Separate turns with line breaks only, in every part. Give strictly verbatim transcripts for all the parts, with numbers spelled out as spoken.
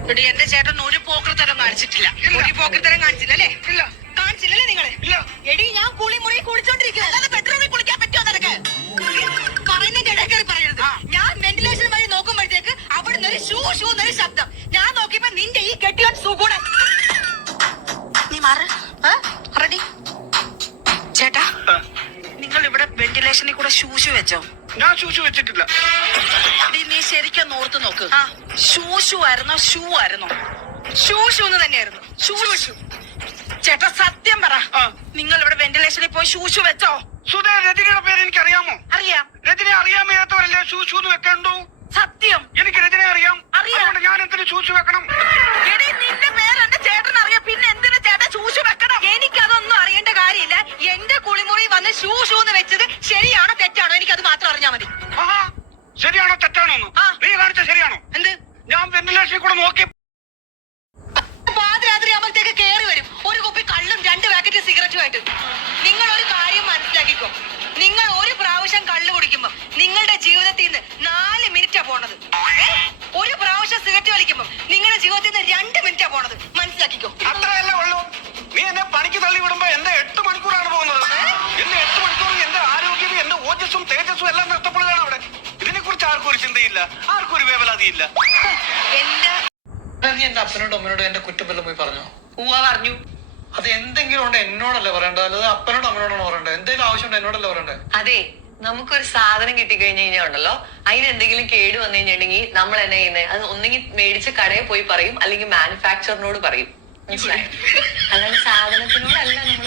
എടി എന്റെ ചേട്ടൻ ഒരു പോക്കൃത്തരം കാണിച്ചിട്ടില്ല. ഒരു പോക്കൃത്തരം കാണിച്ചില്ല അല്ലേ? ഇല്ല. കാണിച്ചില്ലല്ലേ നിങ്ങള്? ഇല്ല. എടി ഞാൻ കുളിമുറി കുളിച്ചോണ്ടിരിക്കുന്നത് അല്ലാതെ ബെഡ്റൂമിൽ കുളിക്കാൻ പറ്റുമോ നിനക്ക്? പറയുന്നതിന്റെ ഇടയ്ക്ക് പറയരുത്. ഞാൻ വെന്റിലേഷൻ വഴി നോക്കുമ്പോഴത്തേക്ക് അവിടുന്ന് ഒരു ഷൂ ഷൂ എന്നൊരു ശബ്ദം. ഞാൻ നോക്കിയപ്പോ നിന്റെ ഈ കെട്ടിയോൻ സുഗുണൻ. നീ മാറ്. റെഡി ചേട്ടാ, നിങ്ങൾ ഇവിടെ വെന്റിലേഷനിൽ കൂടെ ഷൂഷു വെച്ചോ?
ഞാൻ ഷൂഷു വെച്ചിട്ടില്ല.
നീ ശരിക്കും ഓർത്ത് നോക്ക്. ഷൂഷു ആയിരുന്നോ ഷൂ ആയിരുന്നോ? ഷൂഷു എന്ന് തന്നെയായിരുന്നു. ഷൂഷു. ചേട്ടാ സത്യം പറ, നിങ്ങൾ ഇവിടെ വെന്റിലേഷനിൽ പോയി ഷൂഷു വെച്ചോ?
സുധേ, രജനിയുടെ പേര് എനിക്ക് അറിയാമോ?
അറിയാം.
രജനെ അറിയാൻ വയ്യാത്തവരല്ലേ ഷൂഷു എന്ന് വെക്കണ്ടു?
സത്യം.
എനിക്ക് രജനെ അറിയാം.
അറിയാം.
ഞാൻ എന്തിനു ഷൂഷു വെക്കണം?
എടി നിന്റെ പേര് എന്റെ ചേട്ടൻ അറിയാം, പിന്നെ എന്തിനു ചേട്ടൻ ഷൂഷു വെക്കണം? എനിക്കതൊന്നും അറിയേണ്ട കാര്യമില്ല. എന്റെ കുളിമുറി വന്ന് ഷൂ ഷൂ എന്ന് വെച്ചത് ശരിയാണോ തെറ്റാണോ എനിക്കത് മാത്രം അറിഞ്ഞാൽ മതി.
ശരിയാണോ തെറ്റാണോ? നീ കാണിച്ച ശരിയാണോ?
എന്ത്?
ഞാൻ വെന്റിലേഷനിൽ കൂടെ നോക്കി
പാതിരാത്രി ആകുമ്പോഴത്തേക്ക് കേറി വരും ഒരു കുപ്പി കള്ളും രണ്ട് പാക്കറ്റ് സിഗരറ്റുമായിട്ട്. നിങ്ങൾ ഒരു കാര്യം മനസ്സിലാക്കിക്കോ, നിങ്ങൾ ഒരു പ്രാവശ്യം കള്ളു കുടിക്കുമ്പോ നിങ്ങളുടെ ജീവിതത്തിൽ നിന്ന് നാല് മിനിറ്റാ പോണത്. ഒരു പ്രാവശ്യം സിഗരറ്റ് വലിക്കുമ്പോ നിങ്ങളുടെ ജീവിതത്തിൽ നിന്ന് രണ്ട് മിനിറ്റാ പോണത്. മനസ്സിലാക്കിക്കോ.
അത്രയല്ലേ ഉള്ളൂ. നീ എന്നെ പണിക്ക് തള്ളി വിടുമ്പോ എന്റെ എട്ട് മണിക്കൂറാണ് പോകുന്നത്. എന്റെ എട്ട് മണിക്കൂർ എന്റെ ആരോഗ്യവും എന്റെ ഓജസ്സും തേജസ്സും എല്ലാം നഷ്ടപ്പെടുകയാണ് അവിടെ. ഇതിനെ കുറിച്ച് ആർക്കും ഒരു ചിന്തയില്ല, ആർക്കും ഒരു വേവലാതിയില്ല.
എന്റെ
നീ എന്റെ അപ്പനോടും അമ്മനോടും എന്റെ കുറ്റപ്പെല്ലാം പോയി പറഞ്ഞോ?
ഉവ്വ പറഞ്ഞു.
അത് എന്തെങ്കിലും ഉണ്ട് എന്നോടല്ലേ പറയണ്ടത്, അല്ലാതെ അപ്പനോടും അമ്മനോടാണ് പറയണ്ടത്. എന്തെങ്കിലും ആവശ്യമുണ്ട് എന്നോടല്ലേ പറയണ്ടത്?
അതെ, നമുക്കൊരു സാധനം കിട്ടിക്കഴിഞ്ഞു കഴിഞ്ഞാൽ ഉണ്ടല്ലോ, അതിന് എന്തെങ്കിലും കേട് വന്നു കഴിഞ്ഞിട്ടുണ്ടെങ്കിൽ നമ്മൾ എന്നാ ചെയ്യുന്നത്, അത് ഒന്നെങ്കിൽ മേടിച്ച് കടയിൽ പോയി പറയും, അല്ലെങ്കിൽ മാനുഫാക്ചറിനോട് പറയും. മനസ്സിലായോ? അല്ലാണ്ട് സാധനത്തിനോടല്ല നമ്മൾ.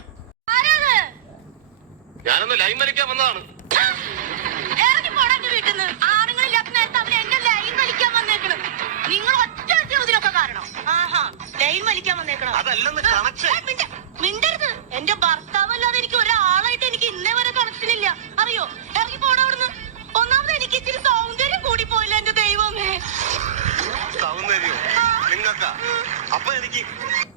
ഞാനൊന്ന് ലൈൻ വലിക്കാൻ വന്നതാണ്.
നിങ്ങൾ ഒറ്റ ഇതിനൊക്കെ കാരണം ലൈൻ വലിക്കാൻ വന്നേക്കണം. മിണ്ടരുത്. എന്റെ ഭർത്താവ് അല്ലാതെ എനിക്ക് ഒരാളായിട്ട് എനിക്ക് ഇന്നേ വരെ കണക്ഷനില്ല. അറിയോ? ഇറങ്ങി പോണ അവിടുന്ന്. ഒന്നാമത് എനിക്ക് ഇച്ചിരി സൗന്ദര്യം കൂടി പോയില്ല എന്റെ ദൈവമേ.
സൗന്ദര്യം നിങ്ങൾക്കാ? അപ്പൊ എനിക്ക്